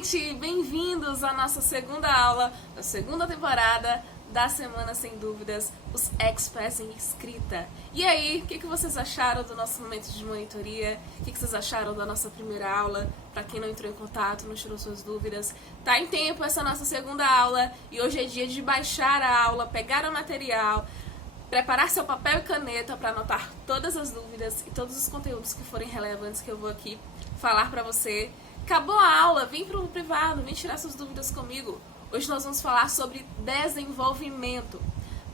gente! Bem-vindos à nossa segunda aula da segunda temporada da Semana Sem Dúvidas, os Experts em Escrita. E aí, o que vocês acharam do nosso momento de monitoria? O que vocês acharam da nossa primeira aula? Para quem não entrou em contato, não tirou suas dúvidas, tá em tempo essa nossa segunda aula e hoje é dia de baixar a aula, pegar o material, preparar seu papel e caneta para anotar todas as dúvidas e todos os conteúdos que forem relevantes que eu vou aqui falar para você. Acabou a aula, vem para o privado, vem tirar suas dúvidas comigo. Hoje nós vamos falar sobre desenvolvimento,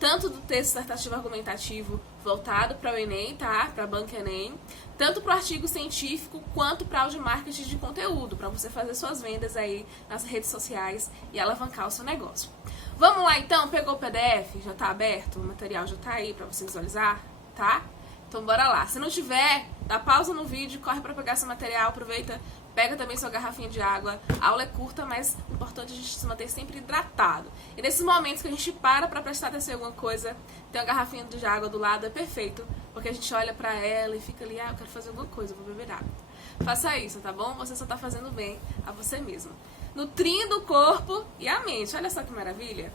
tanto do texto dissertativo argumentativo voltado para o Enem, tá? Para a banca Enem, tanto para o artigo científico quanto para o de marketing de conteúdo, para você fazer suas vendas aí nas redes sociais e alavancar o seu negócio. Vamos lá então, pegou o PDF? Já está aberto? O material já está aí para você visualizar, tá? Então bora lá. Se não tiver, dá pausa no vídeo, corre para pegar seu material, aproveita, pega também sua garrafinha de água. A aula é curta, mas é importante a gente se manter sempre hidratado. E nesses momentos que a gente para prestar atenção em alguma coisa, tem uma garrafinha de água do lado, é perfeito, porque a gente olha pra ela e fica ali, eu quero fazer alguma coisa, vou beber água. Faça isso, tá bom? Você só tá fazendo bem a você mesmo. Nutrindo o corpo e a mente. Olha só que maravilha.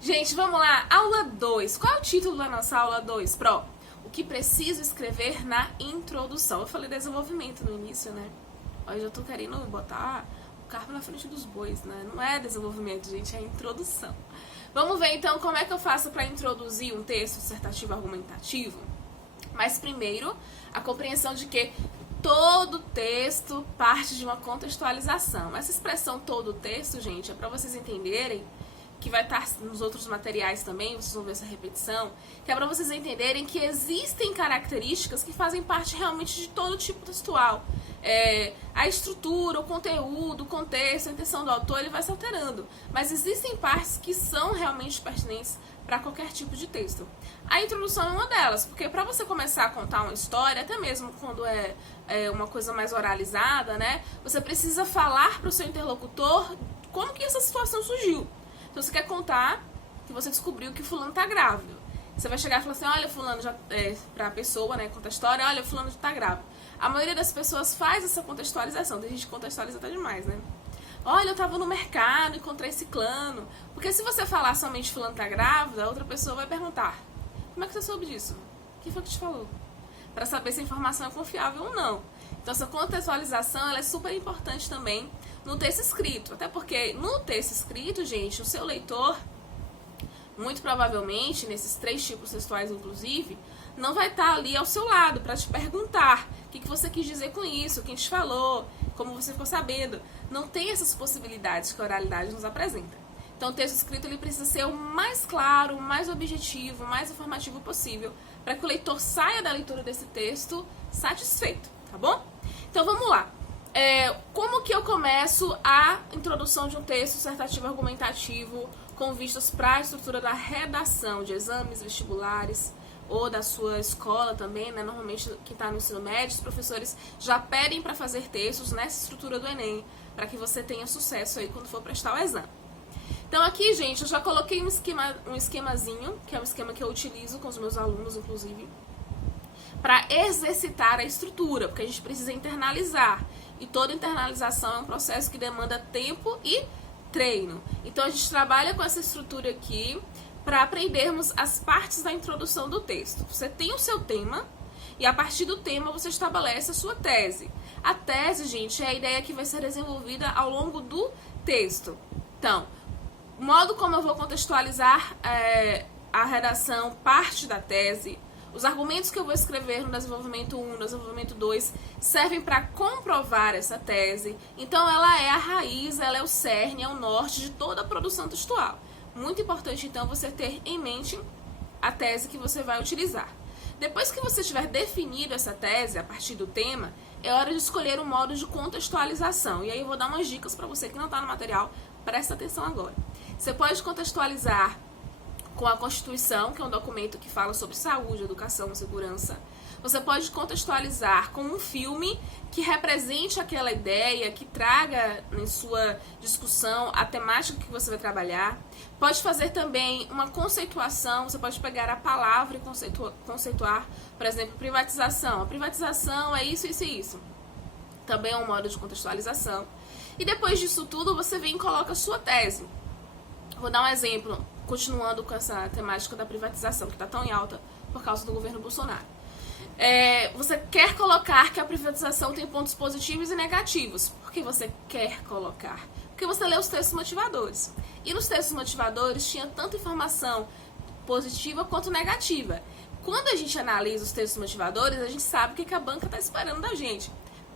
Gente, vamos lá. Aula 2. Qual é o título da nossa aula 2, Pro? O que preciso escrever na introdução. Eu falei desenvolvimento no início, né? Eu já tô querendo botar o carro na frente dos bois, né? Não é desenvolvimento, gente, é introdução. Vamos ver então como é que eu faço para introduzir um texto dissertativo argumentativo. Mas primeiro, a compreensão de que todo texto parte de uma contextualização. Essa expressão todo texto, gente, é para vocês entenderem, que vai estar nos outros materiais também, vocês vão ver essa repetição, que é para vocês entenderem que existem características que fazem parte realmente de todo tipo textual. A estrutura, o conteúdo, o contexto, a intenção do autor, ele vai se alterando. Mas existem partes que são realmente pertinentes para qualquer tipo de texto. A introdução é uma delas, porque para você começar a contar uma história, até mesmo quando é uma coisa mais oralizada, né, você precisa falar para o seu interlocutor como que essa situação surgiu. Então você quer contar que você descobriu que fulano tá grávido. Você vai chegar e falar assim, olha, fulano já, pra pessoa, né, conta a história, olha, fulano já tá grávido. A maioria das pessoas faz essa contextualização, tem gente que contextualiza até demais, né? Olha, eu tava no mercado, encontrei ciclano. Porque se você falar somente fulano tá grávida, a outra pessoa vai perguntar, como é que você soube disso? Quem foi que te falou? Para saber se a informação é confiável ou não. Então essa contextualização ela é super importante também no texto escrito. Até porque no texto escrito, gente, o seu leitor, muito provavelmente, nesses 3 tipos textuais inclusive, não vai estar ali ao seu lado para te perguntar o que você quis dizer com isso, quem te falou, como você ficou sabendo. Não tem essas possibilidades que a oralidade nos apresenta. Então o texto escrito ele precisa ser o mais claro, o mais objetivo, o mais informativo possível, para que o leitor saia da leitura desse texto satisfeito, tá bom? Então vamos lá. Como que eu começo a introdução de um texto dissertativo argumentativo com vistas para a estrutura da redação de exames vestibulares ou da sua escola também, né? Normalmente quem está no ensino médio, os professores já pedem para fazer textos nessa estrutura do Enem, para que você tenha sucesso aí quando for prestar o exame. Então aqui, gente, eu já coloquei um esquemazinho, que é um esquema que eu utilizo com os meus alunos, inclusive, para exercitar a estrutura, porque a gente precisa internalizar. E toda internalização é um processo que demanda tempo e treino. Então a gente trabalha com essa estrutura aqui para aprendermos as partes da introdução do texto. Você tem o seu tema e a partir do tema você estabelece a sua tese. A tese, gente, é a ideia que vai ser desenvolvida ao longo do texto. Então, o modo como eu vou contextualizar a redação parte da tese. Os argumentos que eu vou escrever no desenvolvimento 1, no desenvolvimento 2, servem para comprovar essa tese. Então, ela é a raiz, ela é o cerne, é o norte de toda a produção textual. Muito importante, então, você ter em mente a tese que você vai utilizar. Depois que você tiver definido essa tese, a partir do tema, é hora de escolher um modo de contextualização. E aí eu vou dar umas dicas para você que não está no material, presta atenção agora. Você pode contextualizar com a Constituição, que é um documento que fala sobre saúde, educação, segurança. Você pode contextualizar com um filme que represente aquela ideia, que traga em sua discussão a temática que você vai trabalhar. Pode fazer também uma conceituação, você pode pegar a palavra e conceituar, por exemplo, privatização. A privatização é isso, isso e isso. Também é um modo de contextualização. E depois disso tudo, você vem e coloca a sua tese. Vou dar um exemplo, continuando com essa temática da privatização, que está tão em alta por causa do governo Bolsonaro. Você quer colocar que a privatização tem pontos positivos e negativos. Por que você quer colocar? Porque você lê os textos motivadores. E nos textos motivadores tinha tanta informação positiva quanto negativa. Quando a gente analisa os textos motivadores, a gente sabe o que a banca está esperando da gente.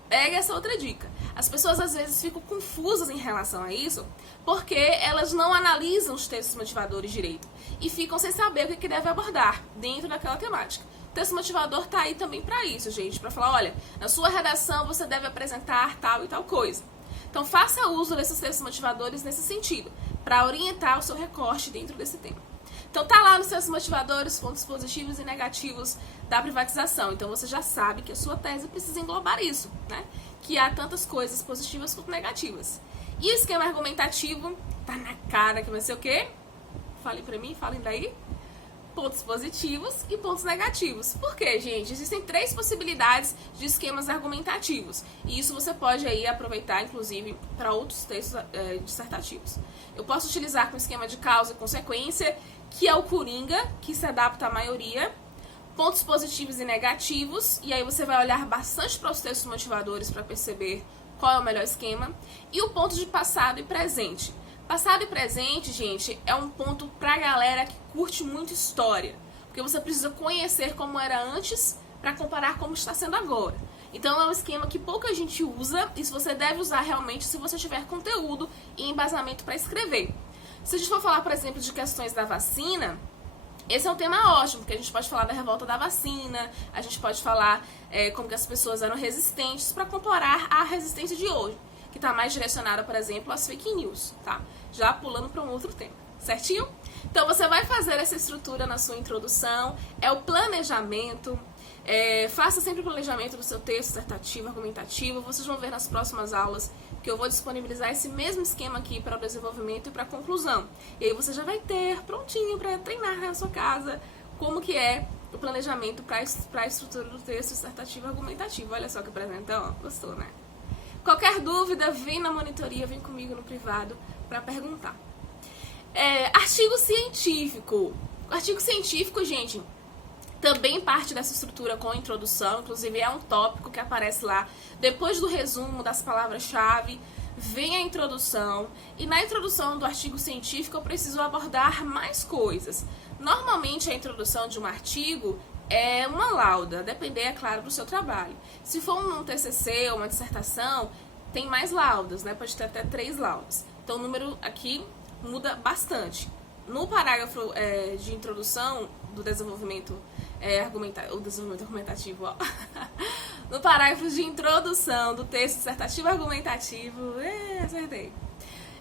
Pega essa outra dica. As pessoas às vezes ficam confusas em relação a isso, porque elas não analisam os textos motivadores direito e ficam sem saber o que deve abordar dentro daquela temática. O texto motivador tá aí também para isso, gente, para falar, olha, na sua redação você deve apresentar tal e tal coisa. Então faça uso desses textos motivadores nesse sentido, para orientar o seu recorte dentro desse tema. Então tá lá nos textos motivadores, pontos positivos e negativos da privatização. Então você já sabe que a sua tese precisa englobar isso, né? Que há tantas coisas positivas quanto negativas. E o esquema argumentativo tá na cara que vai ser o quê? Falem pra mim, falem daí. Pontos positivos e pontos negativos. Por quê, gente? Existem 3 possibilidades de esquemas argumentativos. E isso você pode aí aproveitar, inclusive, para outros textos dissertativos. Eu posso utilizar com o esquema de causa e consequência, que é o Coringa, que se adapta à maioria. Pontos positivos e negativos. E aí você vai olhar bastante para os textos motivadores para perceber qual é o melhor esquema. E o ponto de passado e presente. Passado e presente, gente, é um ponto pra galera que curte muito história. Porque você precisa conhecer como era antes para comparar como está sendo agora. Então é um esquema que pouca gente usa e você deve usar realmente se você tiver conteúdo e embasamento para escrever. Se a gente for falar, por exemplo, de questões da vacina, esse é um tema ótimo, porque a gente pode falar da revolta da vacina, a gente pode falar como que as pessoas eram resistentes para comparar a resistência de hoje, que está mais direcionada, por exemplo, às fake news, tá? Já pulando para um outro tema, certinho? Então você vai fazer essa estrutura na sua introdução, é o planejamento, faça sempre o planejamento do seu texto dissertativo, argumentativo, vocês vão ver nas próximas aulas que eu vou disponibilizar esse mesmo esquema aqui para o desenvolvimento e para a conclusão. E aí você já vai ter prontinho para treinar na sua casa como que é o planejamento para a estrutura do texto dissertativo e argumentativo. Olha só que apresentão, gostou, né? Qualquer dúvida, vem na monitoria, vem comigo no privado para perguntar. Artigo científico. Artigo científico, gente, também parte dessa estrutura com a introdução, inclusive é um tópico que aparece lá depois do resumo das palavras-chave, vem a introdução, e na introdução do artigo científico eu preciso abordar mais coisas. Normalmente a introdução de um artigo é uma lauda, a depender, é claro, do seu trabalho. Se for um TCC ou uma dissertação, tem mais laudas, né? Pode ter até 3 laudas. Então o número aqui muda bastante. No parágrafo de introdução do desenvolvimento argumentativo, ó. No parágrafo de introdução do texto dissertativo argumentativo, acertei.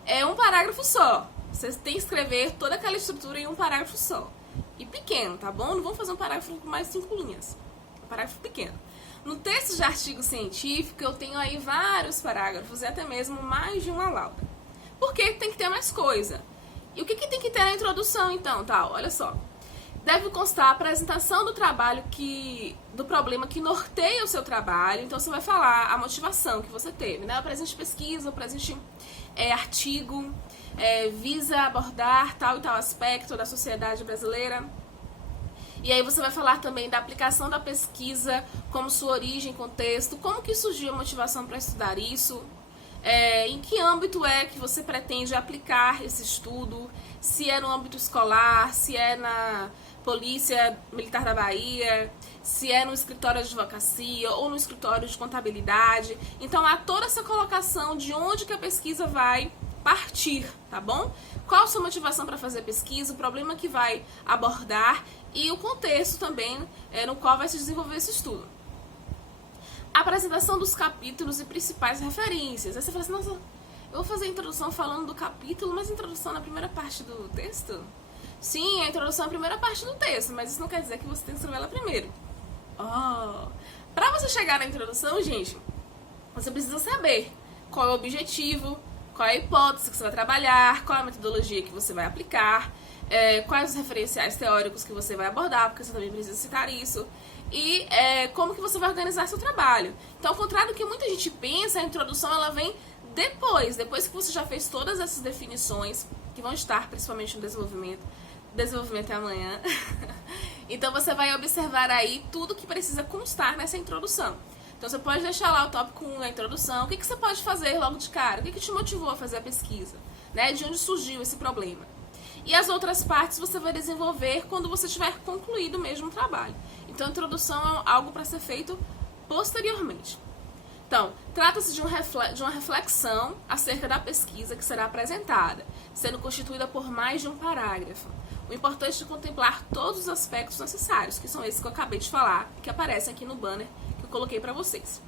É um parágrafo só. Você tem que escrever toda aquela estrutura em um parágrafo só. E pequeno, tá bom? Não vamos fazer um parágrafo com mais 5 linhas. Um parágrafo pequeno. No texto de artigo científico, eu tenho aí vários parágrafos e até mesmo mais de uma lauda. Por que tem que ter mais coisa? E o que tem que ter na introdução, então, tal? Olha só. Deve constar a apresentação do trabalho do problema que norteia o seu trabalho. Então, você vai falar a motivação que você teve, né? O presente pesquisa, o presente artigo, visa abordar tal e tal aspecto da sociedade brasileira. E aí você vai falar também da aplicação da pesquisa, como sua origem, contexto, como que surgiu a motivação para estudar isso, em que âmbito é que você pretende aplicar esse estudo, se é no âmbito escolar, se é na Polícia Militar da Bahia, se é no escritório de advocacia ou no escritório de contabilidade. Então há toda essa colocação de onde que a pesquisa vai partir, tá bom? Qual a sua motivação para fazer a pesquisa, o problema que vai abordar e o contexto também no qual vai se desenvolver esse estudo. Apresentação dos capítulos e principais referências. Aí você fala assim, nossa, eu vou fazer a introdução falando do capítulo, mas a introdução na primeira parte do texto? Sim, a introdução é a primeira parte do texto, mas isso não quer dizer que você tem que escrever ela primeiro. Para você chegar na introdução, gente, você precisa saber qual é o objetivo, qual é a hipótese que você vai trabalhar, qual é a metodologia que você vai aplicar, quais os referenciais teóricos que você vai abordar, porque você também precisa citar isso, e como que você vai organizar seu trabalho. Então, ao contrário do que muita gente pensa, a introdução ela vem Depois que você já fez todas essas definições, que vão estar principalmente no desenvolvimento é amanhã, então você vai observar aí tudo que precisa constar nessa introdução. Então você pode deixar lá o tópico 1, a introdução, o que você pode fazer logo de cara, o que te motivou a fazer a pesquisa, né? De onde surgiu esse problema. E as outras partes você vai desenvolver quando você tiver concluído mesmo o trabalho. Então a introdução é algo para ser feito posteriormente. Então, trata-se de uma reflexão acerca da pesquisa que será apresentada, sendo constituída por mais de um parágrafo. O importante é contemplar todos os aspectos necessários, que são esses que eu acabei de falar, que aparecem aqui no banner que eu coloquei para vocês.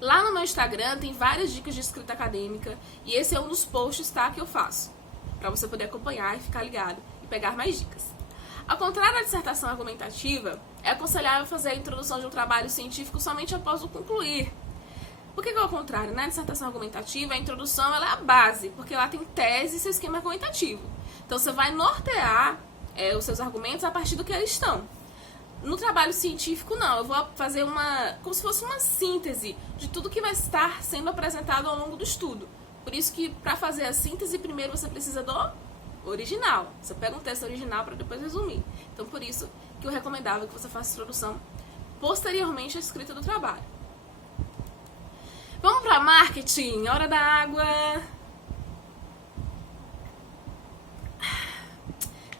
Lá no meu Instagram tem várias dicas de escrita acadêmica, e esse é um dos posts, tá, que eu faço, para você poder acompanhar e ficar ligado e pegar mais dicas. Ao contrário da dissertação argumentativa, é aconselhável fazer a introdução de um trabalho científico somente após o concluir. Por que é ao contrário? Na dissertação argumentativa, a introdução ela é a base, porque lá tem tese e seu esquema argumentativo. Então você vai nortear os seus argumentos a partir do que eles estão. No trabalho científico, não. Eu vou fazer como se fosse uma síntese de tudo que vai estar sendo apresentado ao longo do estudo. Por isso que, para fazer a síntese, primeiro você precisa do original. Você pega um texto original para depois resumir. Então, por isso que eu recomendava que você faça a introdução posteriormente à escrita do trabalho. Vamos para marketing, hora da água.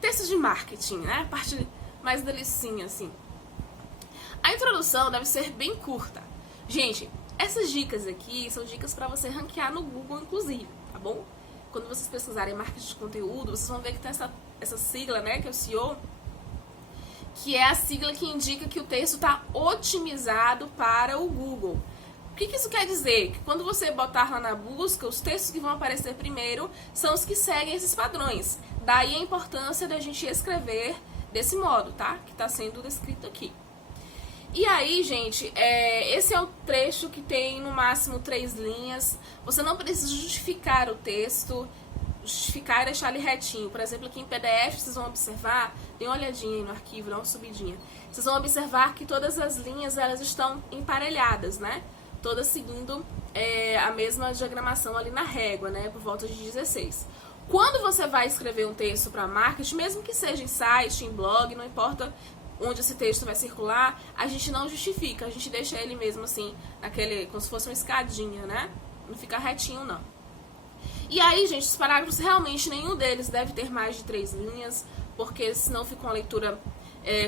Textos de marketing, né? A parte mais delicinha, assim. A introdução deve ser bem curta. Gente, essas dicas aqui são dicas para você ranquear no Google, inclusive, tá bom? Quando vocês pesquisarem marketing de conteúdo, vocês vão ver que tem essa sigla, né, que é o SEO, que é a sigla que indica que o texto está otimizado para o Google. O que isso quer dizer? Que quando você botar lá na busca, os textos que vão aparecer primeiro são os que seguem esses padrões. Daí a importância da gente escrever desse modo, tá? Que está sendo descrito aqui. E aí, gente, esse é o trecho que tem no máximo 3 linhas. Você não precisa justificar o texto, justificar e deixar ele retinho. Por exemplo, aqui em PDF, vocês vão observar, dê uma olhadinha aí no arquivo, dá uma subidinha. Vocês vão observar que todas as linhas, elas estão emparelhadas, né? Todas seguindo a mesma diagramação ali na régua, né? Por volta de 16. Quando você vai escrever um texto para marketing, mesmo que seja em site, em blog, não importa onde esse texto vai circular, a gente não justifica, a gente deixa ele mesmo assim, como se fosse uma escadinha, né? Não fica retinho, não. E aí, gente, os parágrafos, realmente nenhum deles deve ter mais de 3 linhas, porque senão fica uma leitura...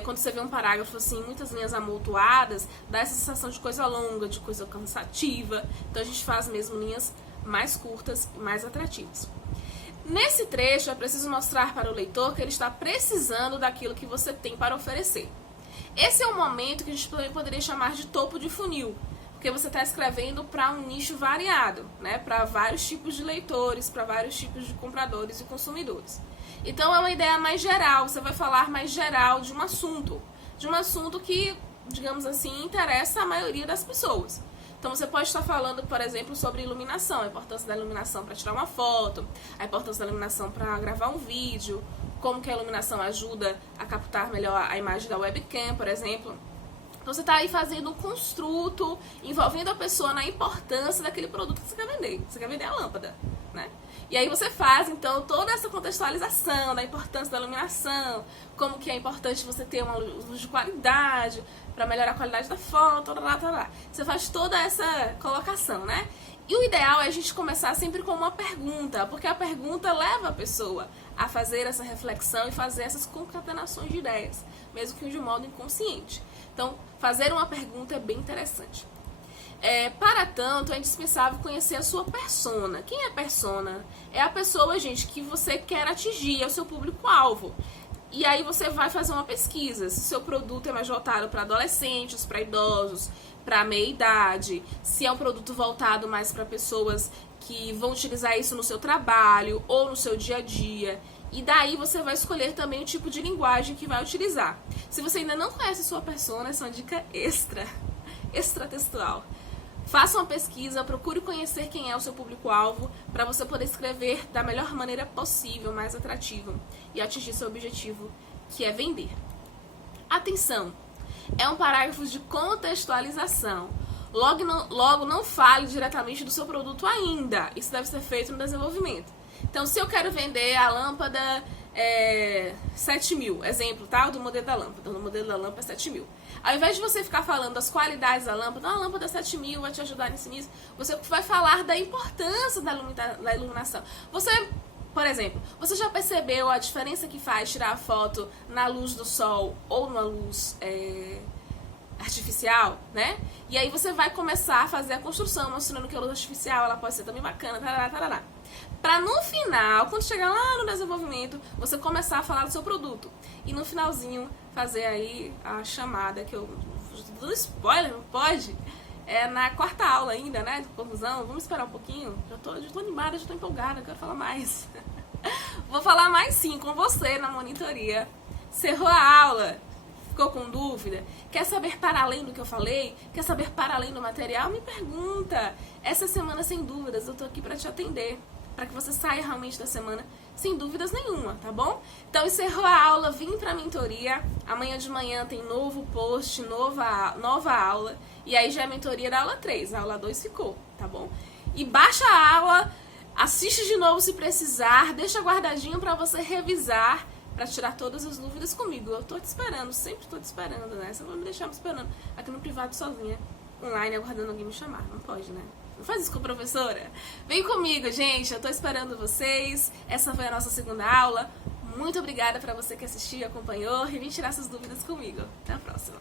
quando você vê um parágrafo assim, muitas linhas amontoadas, dá essa sensação de coisa longa, de coisa cansativa. Então a gente faz mesmo linhas mais curtas e mais atrativas. Nesse trecho é preciso mostrar para o leitor que ele está precisando daquilo que você tem para oferecer. Esse é um momento que a gente também poderia chamar de topo de funil, porque você está escrevendo para um nicho variado, né? Para vários tipos de leitores, para vários tipos de compradores e consumidores. Então é uma ideia mais geral, você vai falar mais geral de um assunto que, digamos assim, interessa a maioria das pessoas. Então você pode estar falando, por exemplo, sobre iluminação, a importância da iluminação para tirar uma foto, a importância da iluminação para gravar um vídeo, como que a iluminação ajuda a captar melhor a imagem da webcam, por exemplo. Então você está aí fazendo um construto, envolvendo a pessoa na importância daquele produto que você quer vender. Você quer vender a lâmpada, né? E aí você faz, então, toda essa contextualização da importância da iluminação, como que é importante você ter uma luz de qualidade, para melhorar a qualidade da foto, Você faz toda essa colocação, né? E o ideal é a gente começar sempre com uma pergunta, porque a pergunta leva a pessoa a fazer essa reflexão e fazer essas concatenações de ideias, mesmo que de um modo inconsciente. Então, fazer uma pergunta é bem interessante. Para tanto, é indispensável conhecer a sua persona. Quem é persona? É a pessoa, gente, que você quer atingir, é o seu público-alvo. E aí você vai fazer uma pesquisa, se o seu produto é mais voltado para adolescentes, para idosos, para meia-idade, se é um produto voltado mais para pessoas que vão utilizar isso no seu trabalho ou no seu dia a dia. E daí você vai escolher também o tipo de linguagem que vai utilizar. Se você ainda não conhece a sua persona, essa é uma dica extratextual. Faça uma pesquisa, procure conhecer quem é o seu público-alvo para você poder escrever da melhor maneira possível, mais atrativa e atingir seu objetivo, que é vender. Atenção! É um parágrafo de contextualização. Logo não fale diretamente do seu produto ainda. Isso deve ser feito no desenvolvimento. Então, se eu quero vender a lâmpada 7.000, exemplo, tá? Do modelo da lâmpada. O modelo da lâmpada é 7.000. Ao invés de você ficar falando das qualidades da lâmpada, a lâmpada 7.000 vai te ajudar nisso, você vai falar da importância da iluminação. Você, por exemplo, você já percebeu a diferença que faz tirar a foto na luz do sol ou numa luz artificial, né? E aí você vai começar a fazer a construção, mostrando que a luz artificial ela pode ser também bacana, tarará, tarará. Pra no final, quando chegar lá no desenvolvimento, você começar a falar do seu produto. E no finalzinho, fazer aí a chamada, que eu dou spoiler, não pode? É na quarta aula ainda, né? De conclusão. Vamos esperar um pouquinho? Já tô animada, já tô empolgada, quero falar mais. Vou falar mais sim com você na monitoria. Cerrou a aula? Ficou com dúvida? Quer saber para além do que eu falei? Quer saber para além do material? Me pergunta. Essa semana, sem dúvidas, eu tô aqui para te atender. Para que você saia realmente da semana sem dúvidas nenhuma, tá bom? Então, encerrou a aula, vim pra mentoria. Amanhã de manhã tem novo post, nova aula. E aí já é a mentoria da aula 3, a aula 2 ficou, tá bom? E baixa a aula, assiste de novo se precisar, deixa guardadinho pra você revisar, pra tirar todas as dúvidas comigo. Eu tô te esperando, sempre tô te esperando, né? Você não vai me deixar me esperando aqui no privado sozinha, online, aguardando alguém me chamar. Não pode, né? Não faz isso com a professora. Vem comigo, gente. Eu tô esperando vocês. Essa foi a nossa segunda aula. Muito obrigada pra você que assistiu e acompanhou. E vem tirar suas dúvidas comigo. Até a próxima.